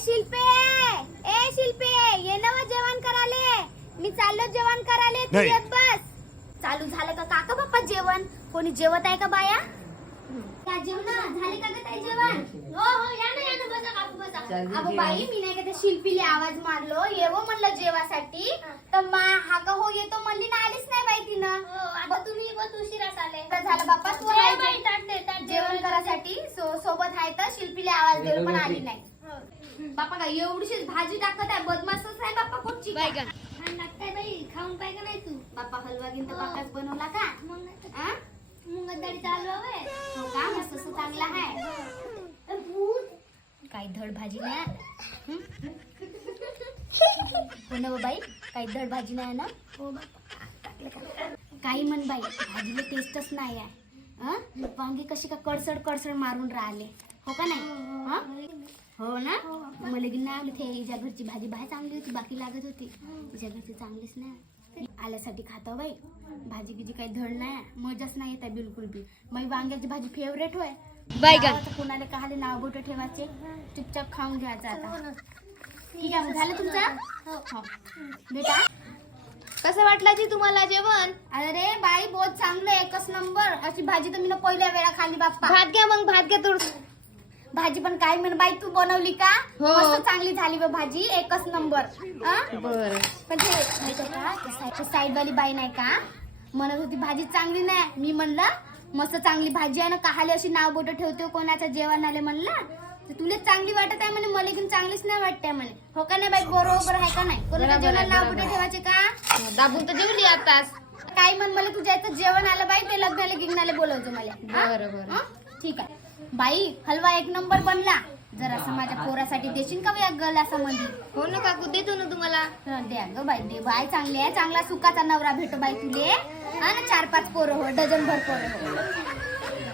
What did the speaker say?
शिल्पे, ए शिल्पे, ये ना व जेवण कराले. मी चाललो जेवण कराले, तू नाही. येत बस. चालू झालं का काका बाप्पा जेवण? कोणी जेवत आहे का बाया? काय जेवण झाले का ग ताई जेवण? हो हो, या ना बसा काकू बसा. अगं बाई, मी नाही का त्या शिल्पीले आवाज मारलो येवो म्हणलं जेवासाठी, तर हा का हो येतो म्हणली ना, आलीच नाही बाई तिनं. आता तुम्ही बहुत उशिराच आले. तर झालं बाप्पा, तू जेव आहे बाई, ताट दे, ताट दे. जेवण करासाठी सोबत आहे तर शिल्पीले आवाज देऊ पण आली नाही. बाप्पा काय एवढीशीच भाजी टाकत आहे, बदमाशच आहे बाप्पा कुठची काय? छान लागतंय बाई, खाऊन पाय का नाही तू? बाप्पा हलवा गिंत बाप्पाच बनवला का? मग नाही तर आ? मुंग डाळी चालू हवे. हो का? मस्त असं चांगला आहे. काही धड भाजी नाही आहे. हो ना बाई, काही धड भाजी नाही आहे ना? हो बाप्पा. काही म्हण बाई, भाजीला टेस्टच नाही आहे. वांगी कशी का कडसड कडसड मारून राहिले, हो का नाही? हा? हो ना? मला की नाही आवडत. हिच्या घरची भाजी बाहेर चांगली होती, बाकी लागत होती. तिच्या घरची चांगलीच नाही. आल्यासाठी खातो बाई. भाजी गिजी काही धड नाही, मजाच नाही येत आहे बिलकुल बी. मग वांग्याची भाजी फेवरेट होय. गावात कोणाला काहले नाव बोट ठेवायचे, चुपचाप खाऊन घ्यायचं आता. ठीक आहे, मग झालं तुमचं? हो बेटा, कसं वाटलं जी तुम्हाला जेवण? अरे बाई बहुत चांगलं, एकच नंबर. अशी भाजी तर मी पहिल्या वेळा खाल्ली बाप्पा. भात घ्या मग, भात घ्या थोडं. भाजी पण काय म्हण बाई, तू बनवली का? हो. मस्त चांगली झाली बा भाजी, एकच नंबर. बरं. पण ते माहिती आहे का, साईड वाली बाई नाही का म्हणत होती भाजी चांगली नाही. मी म्हणलं मस्त चांगली भाजी आहे ना, काहाले अशी नाव बोट ठेवते कोणाच्या जेवण आले म्हणलं. तर तुला चांगली वाटत आहे म्हणे, मला घेऊन चांगलीच नाही वाटते म्हणे. हो का नाही बाई, बरोबर आहे का नाही? कोणाच्या बरोबर आहे, जेवण नाव बरोबर बोट आहे. ठेवायचे का? दाबून तर जेवली आताच. काय म्हण मला, तुझ्या इथं जेवण आलं बाई, ते लग्नाला गिग्नाला बोलवतो मला. हा? बरं, बरं. हा? ठीक आहे बाई, हलवा एक नंबर बनला. जर असं माझ्या पोरासाठी देशील का या गलासा मध्ये? हो ना काकू, देतो ना तुम्हाला. द्या ग बाई, दे बाई. चांगली आहे, चांगला सुखाचा नवरा भेटो बाई तुले. हा ना, 4-5 पोरं हो, डझन भर पोरं हो.